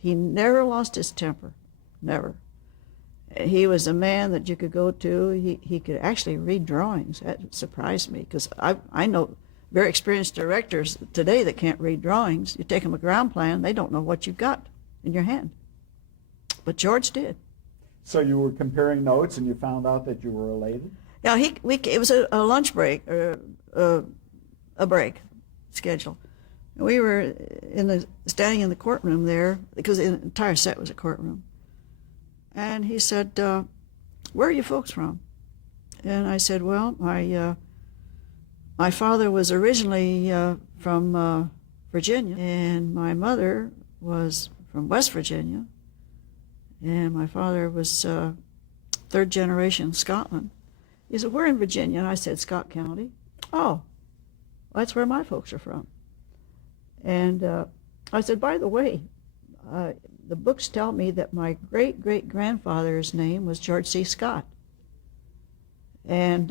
He never lost his temper, never. He was a man that you could go to. He could actually read drawings. That surprised me, because I know very experienced directors today that can't read drawings. You take them a ground plan, they don't know what you've got in your hand. But George did. So you were comparing notes and you found out that you were related? Yeah, it was a lunch break, or a break schedule. And we were standing in the courtroom there, because the entire set was a courtroom. And he said, where are you folks from? And I said, well, my father was originally from Virginia, and my mother was from West Virginia, and my father was third generation Scotland. He said, we're in Virginia. And I said, Scott County. Oh, that's where my folks are from. And I said, by the way, the books tell me that my great-great-grandfather's name was George C. Scott. And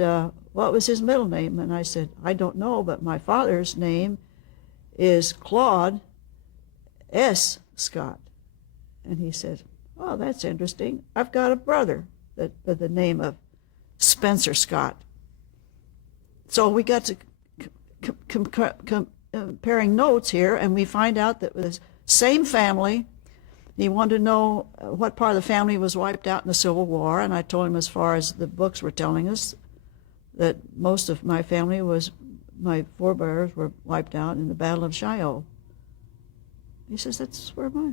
what was his middle name? And I said, I don't know, but my father's name is Claude S. Scott. And he said, oh, that's interesting. I've got a brother that by the name of Spencer Scott. So we got to comparing notes here, and we find out that it was the same family. He wanted to know what part of the family was wiped out in the Civil War, and I told him, as far as the books were telling us, that most of my family my forebears were wiped out in the Battle of Shiloh. He says, that's where mine